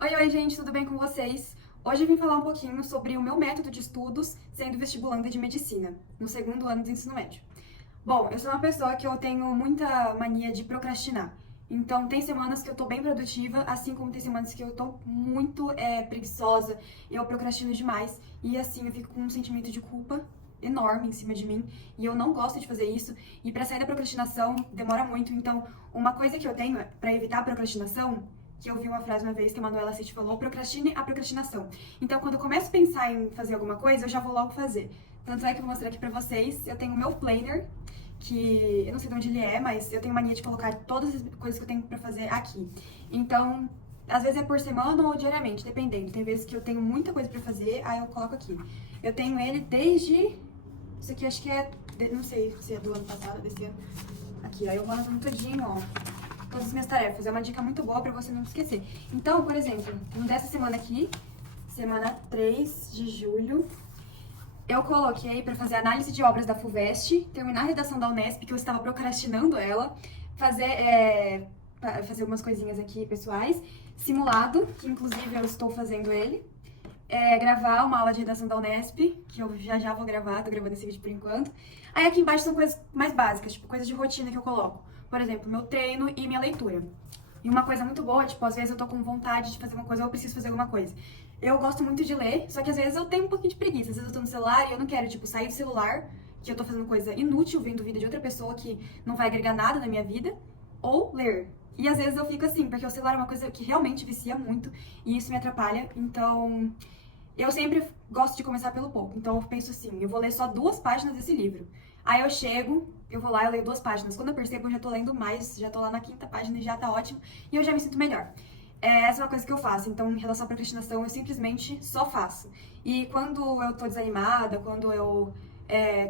Oi, gente, tudo bem com vocês? Hoje eu vim falar um pouquinho sobre o meu método de estudos sendo vestibulanda de medicina, no segundo ano do ensino médio. Bom, eu sou uma pessoa que eu tenho muita mania de procrastinar. Então, tem semanas que eu tô bem produtiva, assim como tem semanas que eu tô muito preguiçosa, eu procrastino demais, e assim eu fico com um sentimento de culpa enorme em cima de mim, e eu não gosto de fazer isso, e pra sair da procrastinação demora muito. Então, uma coisa que eu tenho pra evitar a procrastinação, que eu vi uma frase uma vez que a Manuela Cid falou: procrastine a procrastinação. Então, quando eu começo a pensar em fazer alguma coisa, eu já vou logo fazer. Tanto é que eu vou mostrar aqui pra vocês, eu tenho o meu planner, que eu não sei de onde ele é, mas eu tenho mania de colocar todas as coisas que eu tenho pra fazer aqui. Então, às vezes é por semana ou diariamente, dependendo. Tem vezes que eu tenho muita coisa pra fazer, aí eu coloco aqui. Eu tenho ele desde... Isso aqui acho que é... Não sei se é do ano passado, desse ano. Aqui, aí eu vou anotando tudinho, ó. Todas as minhas tarefas. É uma dica muito boa pra você não esquecer. Então, por exemplo, dessa semana aqui, semana 3 de julho, eu coloquei para fazer análise de obras da FUVEST, terminar a redação da Unesp, que eu estava procrastinando ela, fazer algumas coisinhas aqui pessoais, simulado, que inclusive eu estou fazendo ele, gravar uma aula de redação da Unesp, que eu já vou gravar, tô gravando esse vídeo por enquanto. Aí aqui embaixo são coisas mais básicas, tipo coisas de rotina que eu coloco. Por exemplo, meu treino e minha leitura. E uma coisa muito boa, tipo, às vezes eu tô com vontade de fazer uma coisa ou eu preciso fazer alguma coisa. Eu gosto muito de ler, só que às vezes eu tenho um pouquinho de preguiça. Às vezes eu tô no celular e eu não quero, tipo, sair do celular, que eu tô fazendo coisa inútil, vendo vídeo de outra pessoa que não vai agregar nada na minha vida, ou ler. E às vezes eu fico assim, porque o celular é uma coisa que realmente vicia muito e isso me atrapalha. Então, eu sempre gosto de começar pelo pouco. Então eu penso assim, eu vou ler só 2 páginas desse livro. Aí eu chego, eu vou lá e leio 2 páginas. Quando eu percebo, eu já tô lendo mais, já tô lá na 5ª página e já tá ótimo. E eu já me sinto melhor. Essa é uma coisa que eu faço. Então, em relação à procrastinação, eu simplesmente só faço. E quando eu tô desanimada, quando eu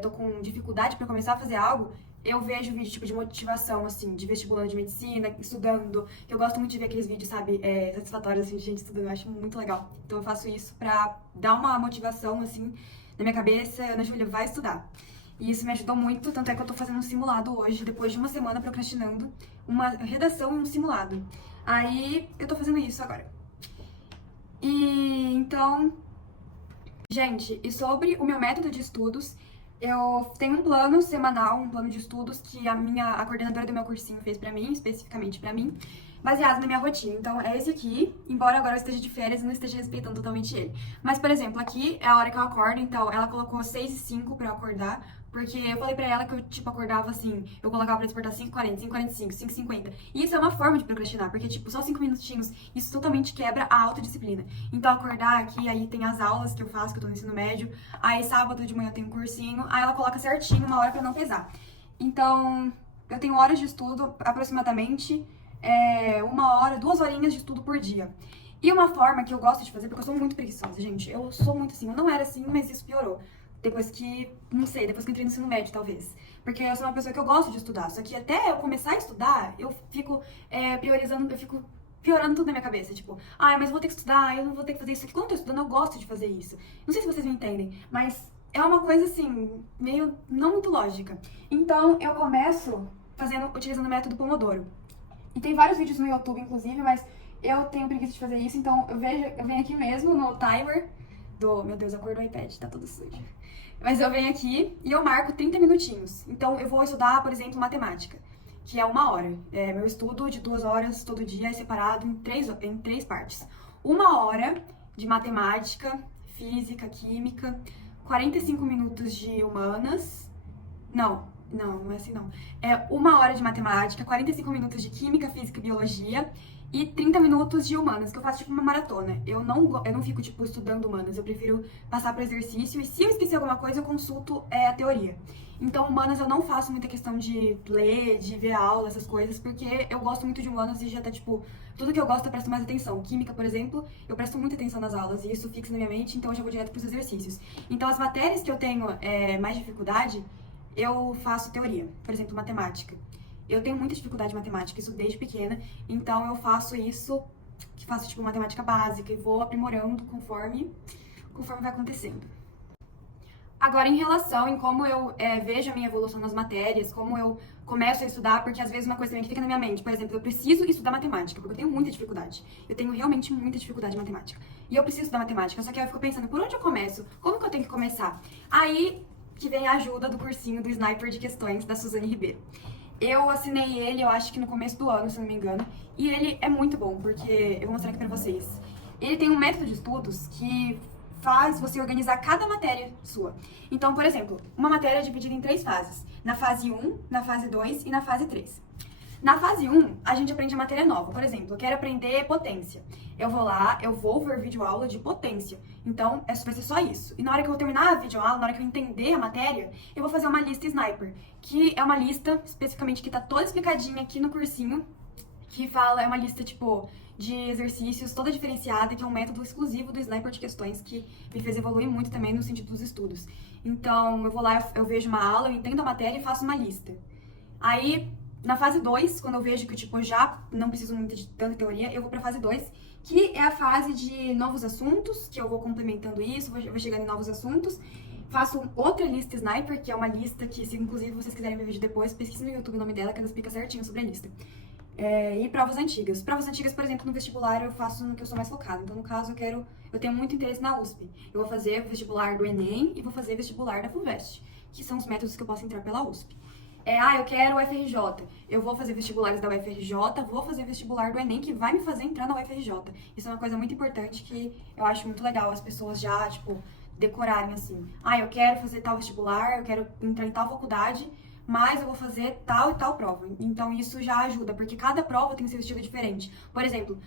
tô com dificuldade pra começar a fazer algo, eu vejo vídeo tipo de motivação, assim, de vestibulando de medicina, estudando. Que eu gosto muito de ver aqueles vídeos, sabe, satisfatórios, assim, de gente estudando. Eu acho muito legal. Então eu faço isso pra dar uma motivação, assim, na minha cabeça. Ana Júlia, vai estudar. E isso me ajudou muito, tanto é que eu tô fazendo um simulado hoje, depois de uma semana procrastinando, uma redação e um simulado. Aí eu tô fazendo isso agora. E então, gente, e sobre o meu método de estudos, eu tenho um plano semanal, um plano de estudos que a coordenadora do meu cursinho fez pra mim, especificamente pra mim, baseado na minha rotina. Então, é esse aqui, embora agora eu esteja de férias e não esteja respeitando totalmente ele. Mas, por exemplo, aqui é a hora que eu acordo, então ela colocou 6h05 pra eu acordar, porque eu falei pra ela que eu, tipo, acordava assim, eu colocava pra despertar 5h40, 5h45, 5h50. E isso é uma forma de procrastinar, porque, tipo, só 5 minutinhos, isso totalmente quebra a autodisciplina. Então, acordar aqui, aí tem as aulas que eu faço, que eu tô no ensino médio, aí sábado de manhã tem um cursinho, aí ela coloca certinho uma hora pra não pesar. Então, eu tenho horas de estudo, aproximadamente 1 hora, 2 horinhas de estudo por dia. E uma forma que eu gosto de fazer, porque eu sou muito preguiçosa, gente. Eu sou muito assim, eu não era assim, mas isso piorou. Depois que, não sei, depois que eu entrei no ensino médio, talvez. Porque eu sou uma pessoa que eu gosto de estudar. Só que até eu começar a estudar, eu fico priorizando, eu fico piorando tudo na minha cabeça. Tipo, ai, mas eu vou ter que estudar, eu não vou ter que fazer isso. Porque quando eu tô estudando, eu gosto de fazer isso. Não sei se vocês me entendem, mas é uma coisa assim, meio não muito lógica. Então eu começo utilizando o método Pomodoro. E tem vários vídeos no YouTube, inclusive, mas eu tenho preguiça de fazer isso, então eu venho aqui mesmo no timer do... Meu Deus, a cor do iPad tá toda suja. Mas eu venho aqui e eu marco 30 minutinhos. Então eu vou estudar, por exemplo, matemática, que é 1 hora. Meu estudo de 2 horas todo dia é separado em três partes. 1 hora de matemática, física, química, 45 minutos de humanas. Não é assim não. 1 hora de matemática, 45 minutos de química, física e biologia e 30 minutos de humanas, que eu faço tipo uma maratona. Eu não fico, tipo, estudando humanas, eu prefiro passar pro exercício e se eu esquecer alguma coisa, eu consulto a teoria. Então, humanas eu não faço muita questão de ler, de ver aula, essas coisas, porque eu gosto muito de humanas e já tá, tipo, tudo que eu gosto eu presto mais atenção. Química, por exemplo, eu presto muita atenção nas aulas e isso fixa na minha mente, então eu já vou direto pros exercícios. Então, as matérias que eu tenho mais dificuldade, eu faço teoria, por exemplo, matemática. Eu tenho muita dificuldade em matemática, isso desde pequena, então eu faço isso, que faço tipo matemática básica e vou aprimorando conforme vai acontecendo. Agora, em relação em como eu vejo a minha evolução nas matérias, como eu começo a estudar, porque às vezes uma coisa também que fica na minha mente, por exemplo, eu preciso estudar matemática, porque eu tenho muita dificuldade. Eu tenho realmente muita dificuldade em matemática. E eu preciso estudar matemática, só que eu fico pensando, por onde eu começo? Como que eu tenho que começar? Aí que vem a ajuda do cursinho do Sniper de Questões da Suzane Ribeiro. Eu assinei ele, eu acho que no começo do ano, se não me engano, e ele é muito bom, porque eu vou mostrar aqui pra vocês. Ele tem um método de estudos que faz você organizar cada matéria sua. Então, por exemplo, uma matéria é dividida em 3 fases. Na fase 1, na fase 2 e na fase 3. Na fase 1, a gente aprende a matéria nova. Por exemplo, eu quero aprender potência. Eu vou lá, eu vou ver videoaula de potência. Então, vai ser só isso. E na hora que eu terminar a videoaula, na hora que eu entender a matéria, eu vou fazer uma lista Sniper, que é uma lista, especificamente, que tá toda explicadinha aqui no cursinho, que fala, é uma lista, tipo, de exercícios toda diferenciada, que é um método exclusivo do Sniper de Questões, que me fez evoluir muito também no sentido dos estudos. Então, eu vou lá, eu vejo uma aula, eu entendo a matéria e faço uma lista. Aí, na fase 2, quando eu vejo que tipo, eu já não preciso muito de tanta teoria, eu vou pra fase 2, que é a fase de novos assuntos, que eu vou complementando isso, vou chegando em novos assuntos. Faço outra lista Sniper, que é uma lista que, se inclusive vocês quiserem ver o vídeo depois, pesquisa no YouTube o nome dela, que ela explica certinho sobre a lista. E provas antigas. Provas antigas, por exemplo, no vestibular eu faço no que eu sou mais focada. Então, no caso, eu tenho muito interesse na USP. Eu vou fazer o vestibular do Enem e vou fazer vestibular da FUVEST, que são os métodos que eu posso entrar pela USP. Eu quero o UFRJ. Eu vou fazer vestibulares da UFRJ, vou fazer vestibular do Enem, que vai me fazer entrar na UFRJ. Isso é uma coisa muito importante que eu acho muito legal as pessoas já, tipo, decorarem assim. Eu quero fazer tal vestibular, eu quero entrar em tal faculdade, mas eu vou fazer tal e tal prova. Então isso já ajuda, porque cada prova tem seu estilo diferente. Por exemplo,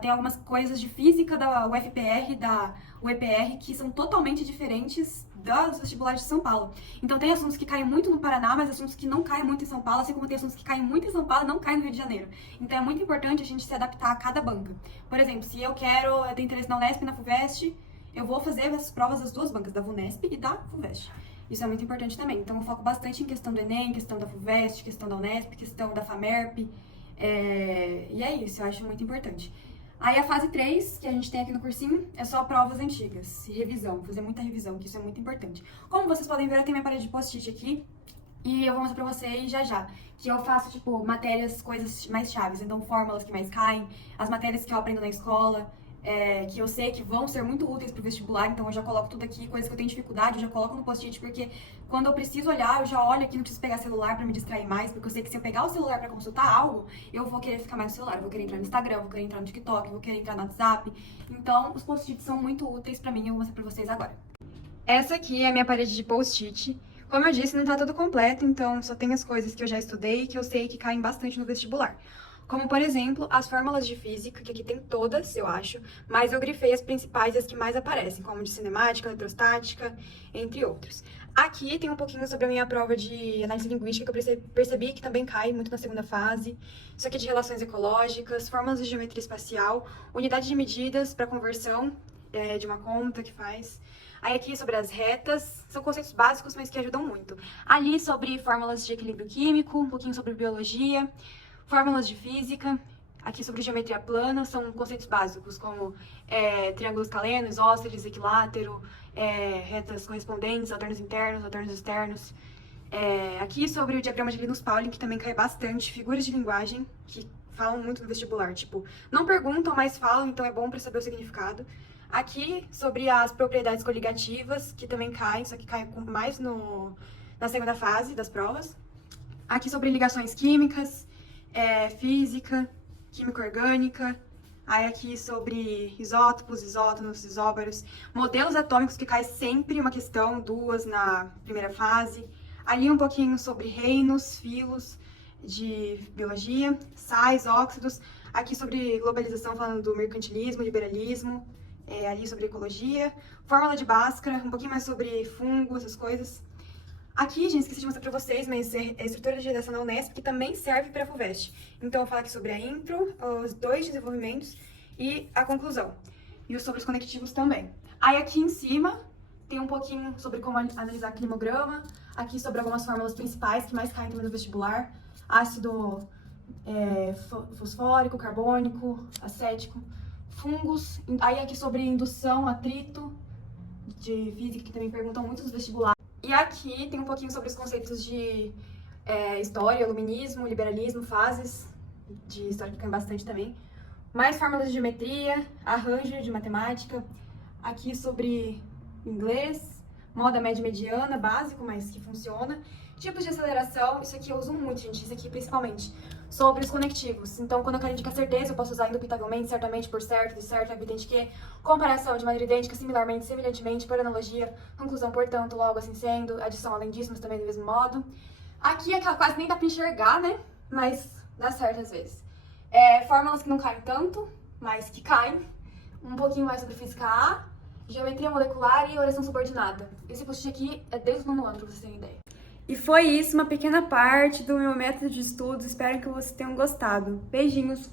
tem algumas coisas de física da UFPR, da UEPR, que são totalmente diferentes dos vestibulares de São Paulo. Então tem assuntos que caem muito no Paraná, mas assuntos que não caem muito em São Paulo, assim como tem assuntos que caem muito em São Paulo e não caem no Rio de Janeiro. Então é muito importante a gente se adaptar a cada banca. Por exemplo, se eu tenho interesse na Unesp e na FUVEST, eu vou fazer as provas das duas bancas, da VUNESP e da FUVEST. Isso é muito importante também. Então eu foco bastante em questão do Enem, questão da FUVEST, questão da Unesp, questão da FAMERP. E é isso, eu acho muito importante. Aí a fase 3, que a gente tem aqui no cursinho, é só provas antigas e revisão, fazer muita revisão, que isso é muito importante. Como vocês podem ver, eu tenho minha parede de post-it aqui, e eu vou mostrar pra vocês já já, que eu faço, tipo, matérias, coisas mais chaves, então fórmulas que mais caem, as matérias que eu aprendo na escola, que eu sei que vão ser muito úteis pro vestibular, então eu já coloco tudo aqui, coisas que eu tenho dificuldade, eu já coloco no post-it, porque quando eu preciso olhar, eu já olho aqui, não preciso pegar celular pra me distrair mais, porque eu sei que se eu pegar o celular pra consultar algo, eu vou querer ficar mais no celular, eu vou querer entrar no Instagram, eu vou querer entrar no TikTok, eu vou querer entrar no WhatsApp. Então, os post-its são muito úteis pra mim, eu vou mostrar pra vocês agora. Essa aqui é a minha parede de post-it. Como eu disse, não tá tudo completo, então só tem as coisas que eu já estudei e que eu sei que caem bastante no vestibular. Como, por exemplo, as fórmulas de física, que aqui tem todas, eu acho, mas eu grifei as principais e as que mais aparecem, como de cinemática, eletrostática, entre outros. Aqui tem um pouquinho sobre a minha prova de análise linguística, que eu percebi que também cai muito na segunda fase. Isso aqui de relações ecológicas, fórmulas de geometria espacial, unidade de medidas para conversão de uma conta que faz. Aí aqui sobre as retas, são conceitos básicos, mas que ajudam muito. Ali sobre fórmulas de equilíbrio químico, um pouquinho sobre biologia, fórmulas de física, aqui sobre geometria plana, são conceitos básicos, como triângulos escaleno, isósceles, equilátero, retas correspondentes, alternos internos, alternos externos. Aqui sobre o diagrama de Linus-Pauling, que também cai bastante, figuras de linguagem, que falam muito no vestibular, tipo, não perguntam, mas falam, então é bom para saber o significado. Aqui sobre as propriedades coligativas, que também caem, só que cai mais na segunda fase das provas. Aqui sobre ligações químicas, física, química orgânica. Aí aqui sobre isótopos, isótonos, isóbaros. Modelos atômicos, que cai sempre uma questão, 2 na primeira fase. Ali um pouquinho sobre reinos, filos de biologia, sais, óxidos. Aqui sobre globalização, falando do mercantilismo, liberalismo. Ali sobre ecologia. Fórmula de Bhaskara, um pouquinho mais sobre fungo, essas coisas. Aqui, gente, esqueci de mostrar pra vocês, mas é a estrutura de redação da Unesp, que também serve pra FUVEST. Então, eu falo aqui sobre a intro, os 2 desenvolvimentos e a conclusão. E sobre os conectivos também. Aí, aqui em cima, tem um pouquinho sobre como analisar climograma. Aqui sobre algumas fórmulas principais que mais caem também no vestibular. Ácido fosfórico, carbônico, acético, fungos. Aí, aqui sobre indução, atrito, de física, que também perguntam muito nos vestibulares. E aqui tem um pouquinho sobre os conceitos de história, iluminismo, liberalismo, fases de história que tem bastante também. Mais fórmulas de geometria, arranjo de matemática. Aqui sobre inglês, moda média e mediana, básico, mas que funciona. Tipos de aceleração, isso aqui eu uso muito, gente, isso aqui principalmente. Sobre os conectivos. Então, quando eu quero indicar certeza, eu posso usar indubitavelmente, certamente, por certo, de certo, evidente que. Comparação de maneira idêntica, similarmente, semelhantemente, por analogia, conclusão, portanto, logo, assim sendo, adição, além disso, mas também do mesmo modo. Aqui é aquela quase nem dá pra enxergar, né? Mas dá certo às vezes. Fórmulas que não caem tanto, mas que caem. Um pouquinho mais sobre física A, geometria molecular e oração subordinada. Esse post aqui é desde o nono ano, pra vocês terem ideia. E foi isso, uma pequena parte do meu método de estudos. Espero que vocês tenham gostado. Beijinhos!